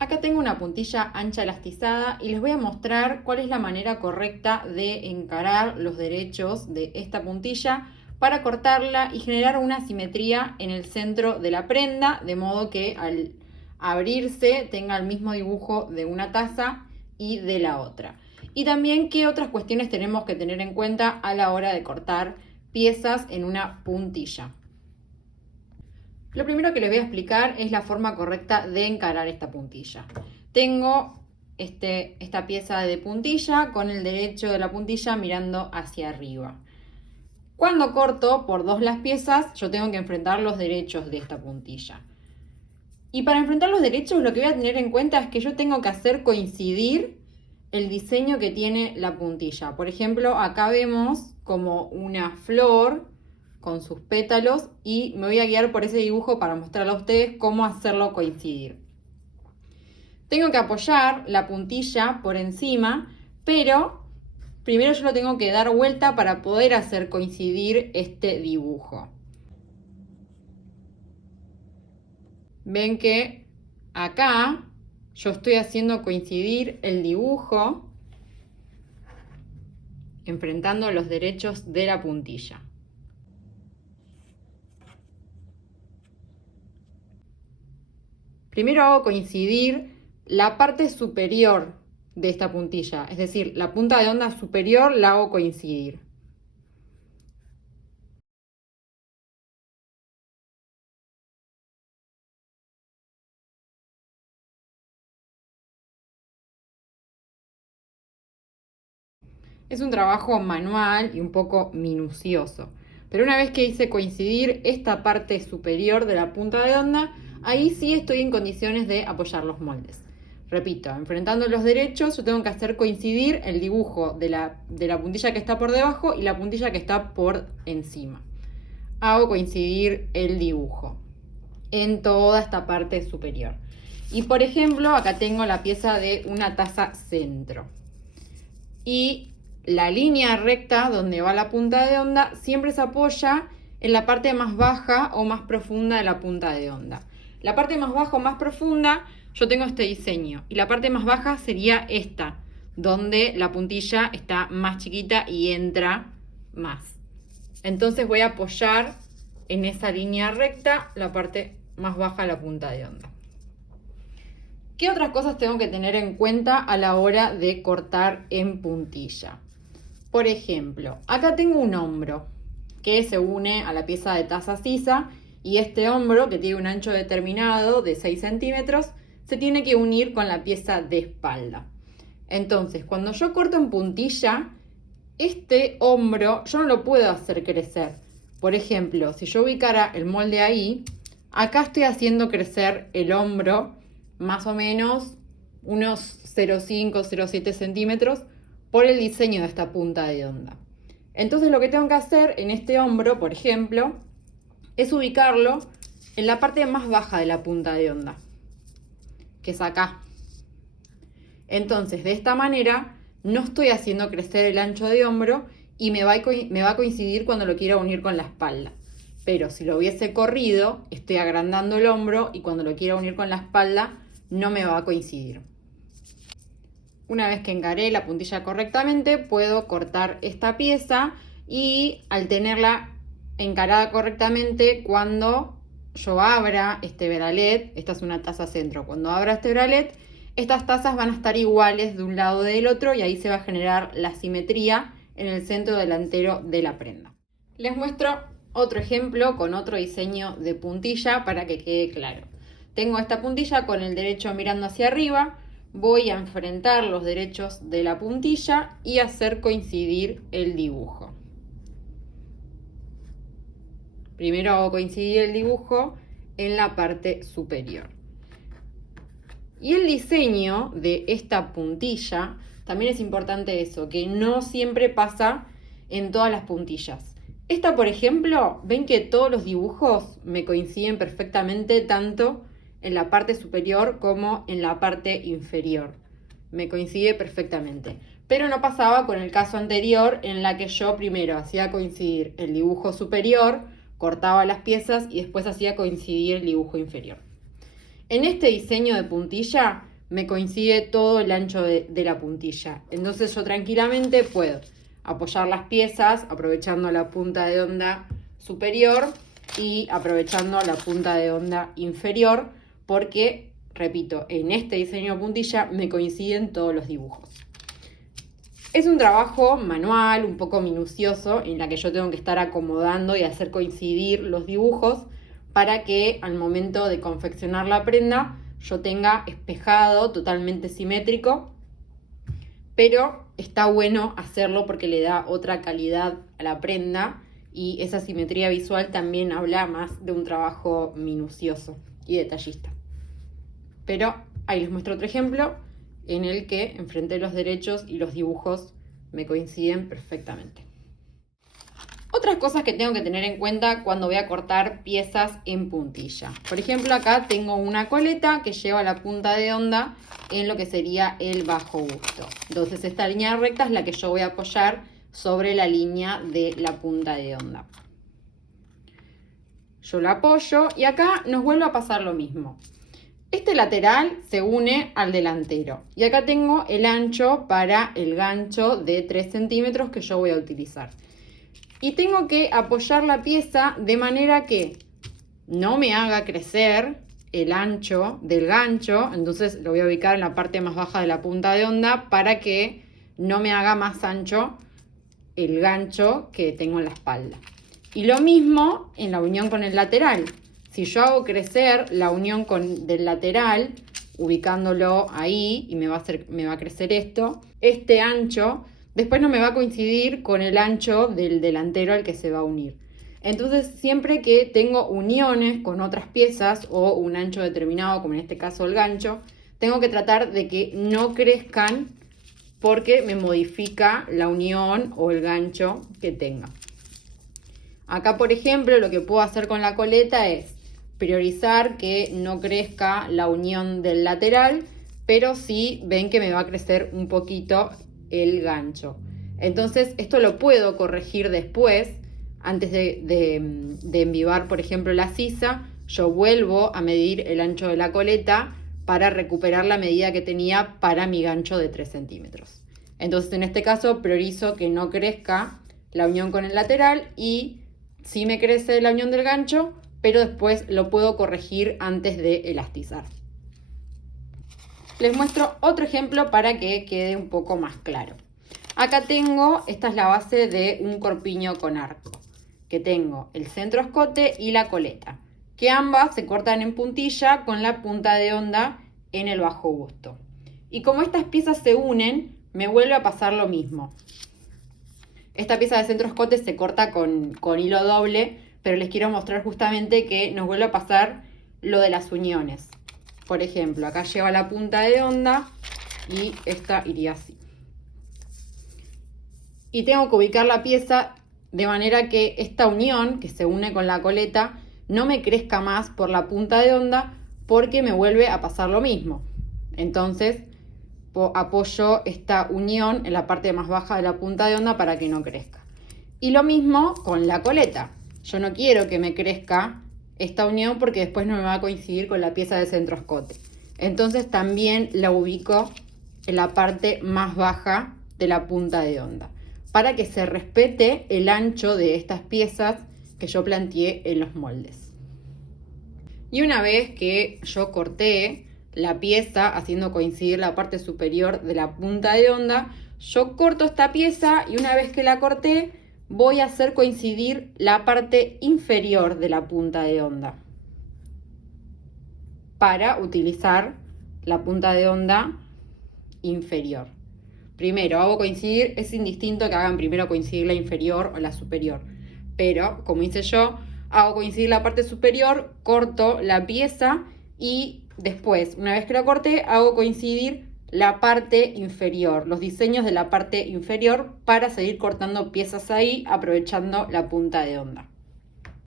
Acá tengo una puntilla ancha elastizada y les voy a mostrar cuál es la manera correcta de encarar los derechos de esta puntilla para cortarla y generar una simetría en el centro de la prenda, de modo que al abrirse tenga el mismo dibujo de una taza y de la otra. Y también qué otras cuestiones tenemos que tener en cuenta a la hora de cortar piezas en una puntilla. Lo primero que les voy a explicar es la forma correcta de encarar esta puntilla. Tengo esta pieza de puntilla con el derecho de la puntilla mirando hacia arriba. Cuando corto por dos las piezas, yo tengo que enfrentar los derechos de esta puntilla. Y para enfrentar los derechos, lo que voy a tener en cuenta es que yo tengo que hacer coincidir el diseño que tiene la puntilla. Por ejemplo, acá vemos como una flor con sus pétalos y me voy a guiar por ese dibujo para mostrarle a ustedes cómo hacerlo coincidir. Tengo que apoyar la puntilla por encima, pero primero yo lo tengo que dar vuelta para poder hacer coincidir este dibujo. Ven que acá yo estoy haciendo coincidir el dibujo enfrentando los derechos de la puntilla. Primero hago coincidir la parte superior de esta puntilla, es decir, la punta de onda superior la hago coincidir. Es un trabajo manual y un poco minucioso, pero una vez que hice coincidir esta parte superior de la punta de onda, ahí sí estoy en condiciones de apoyar los moldes. Repito, enfrentando los derechos, yo tengo que hacer coincidir el dibujo de la puntilla que está por debajo y la puntilla que está por encima. Hago coincidir el dibujo en toda esta parte superior. Y por ejemplo, acá tengo la pieza de una taza centro. Y la línea recta donde va la punta de onda siempre se apoya en la parte más baja o más profunda de la punta de onda. La parte más baja o más profunda, yo tengo este diseño. Y la parte más baja sería esta, donde la puntilla está más chiquita y entra más. Entonces voy a apoyar en esa línea recta la parte más baja de la punta de onda. ¿Qué otras cosas tengo que tener en cuenta a la hora de cortar en puntilla? Por ejemplo, acá tengo un hombro que se une a la pieza de taza sisa y este hombro, que tiene un ancho determinado de 6 centímetros, se tiene que unir con la pieza de espalda. Entonces, cuando yo corto en puntilla, este hombro yo no lo puedo hacer crecer. Por ejemplo, si yo ubicara el molde ahí, acá estoy haciendo crecer el hombro más o menos unos 0,5, 0,7 centímetros por el diseño de esta punta de onda. Entonces lo que tengo que hacer en este hombro, por ejemplo, es ubicarlo en la parte más baja de la punta de onda, que es acá. Entonces, de esta manera, no estoy haciendo crecer el ancho de hombro y me va a coincidir cuando lo quiera unir con la espalda. Pero si lo hubiese corrido, estoy agrandando el hombro y cuando lo quiera unir con la espalda, no me va a coincidir. Una vez que encaré la puntilla correctamente, puedo cortar esta pieza y al tenerla encarada correctamente, cuando yo abra este bralet, esta es una taza centro, cuando abra este bralet, estas tazas van a estar iguales de un lado del otro y ahí se va a generar la simetría en el centro delantero de la prenda. Les muestro otro ejemplo con otro diseño de puntilla para que quede claro. Tengo esta puntilla con el derecho mirando hacia arriba, voy a enfrentar los derechos de la puntilla y hacer coincidir el dibujo. Primero hago coincidir el dibujo en la parte superior. Y el diseño de esta puntilla, también es importante eso, que no siempre pasa en todas las puntillas. Esta, por ejemplo, ven que todos los dibujos me coinciden perfectamente tanto en la parte superior como en la parte inferior. Me coincide perfectamente. Pero no pasaba con el caso anterior en la que yo primero hacía coincidir el dibujo superior, cortaba las piezas y después hacía coincidir el dibujo inferior. En este diseño de puntilla me coincide todo el ancho de la puntilla. Entonces yo tranquilamente puedo apoyar las piezas aprovechando la punta de onda superior y aprovechando la punta de onda inferior, porque, repito, en este diseño de puntilla me coinciden todos los dibujos. Es un trabajo manual, un poco minucioso, en la que yo tengo que estar acomodando y hacer coincidir los dibujos para que al momento de confeccionar la prenda yo tenga espejado totalmente simétrico, pero está bueno hacerlo porque le da otra calidad a la prenda y esa simetría visual también habla más de un trabajo minucioso y detallista. Pero ahí les muestro otro ejemplo en el que enfrenté los derechos y los dibujos me coinciden perfectamente. Otras cosas que tengo que tener en cuenta cuando voy a cortar piezas en puntilla. Por ejemplo, acá tengo una coleta que lleva la punta de onda en lo que sería el bajo busto. Entonces esta línea recta es la que yo voy a apoyar sobre la línea de la punta de onda. Yo la apoyo y acá nos vuelve a pasar lo mismo. Este lateral se une al delantero y acá tengo el ancho para el gancho de 3 centímetros que yo voy a utilizar. Y tengo que apoyar la pieza de manera que no me haga crecer el ancho del gancho. Entonces lo voy a ubicar en la parte más baja de la punta de onda para que no me haga más ancho el gancho que tengo en la espalda. Y lo mismo en la unión con el lateral. Si yo hago crecer la unión del lateral, ubicándolo ahí, y me va a crecer este ancho, después no me va a coincidir con el ancho del delantero al que se va a unir. Entonces, siempre que tengo uniones con otras piezas o un ancho determinado, como en este caso el gancho, tengo que tratar de que no crezcan porque me modifica la unión o el gancho que tenga. Acá, por ejemplo, lo que puedo hacer con la coleta es priorizar que no crezca la unión del lateral, pero sí ven que me va a crecer un poquito el gancho. Entonces esto lo puedo corregir después, antes de envivar, por ejemplo, la sisa. Yo vuelvo a medir el ancho de la coleta para recuperar la medida que tenía para mi gancho de 3 centímetros. Entonces en este caso priorizo que no crezca la unión con el lateral y sí me crece la unión del gancho, pero después lo puedo corregir antes de elastizar. Les muestro otro ejemplo para que quede un poco más claro. Acá tengo, esta es la base de un corpiño con arco, que tengo el centro escote y la coleta, que ambas se cortan en puntilla con la punta de onda en el bajo busto. Y como estas piezas se unen, me vuelve a pasar lo mismo. Esta pieza de centro escote se corta con hilo doble, pero les quiero mostrar justamente que nos vuelve a pasar lo de las uniones. Por ejemplo, acá lleva la punta de onda y esta iría así. Y tengo que ubicar la pieza de manera que esta unión que se une con la coleta no me crezca más por la punta de onda porque me vuelve a pasar lo mismo. Entonces apoyo esta unión en la parte más baja de la punta de onda para que no crezca. Y lo mismo con la coleta. Yo no quiero que me crezca esta unión porque después no me va a coincidir con la pieza de centro escote. Entonces también la ubico en la parte más baja de la punta de onda para que se respete el ancho de estas piezas que yo planteé en los moldes. Y una vez que yo corté la pieza haciendo coincidir la parte superior de la punta de onda, yo corto esta pieza y una vez que la corté voy a hacer coincidir la parte inferior de la punta de onda para utilizar la punta de onda inferior. Primero hago coincidir, es indistinto que hagan primero coincidir la inferior o la superior, pero como hice yo, hago coincidir la parte superior, corto la pieza y después, una vez que la corté, hago coincidir la parte inferior, los diseños de la parte inferior para seguir cortando piezas ahí aprovechando la punta de onda.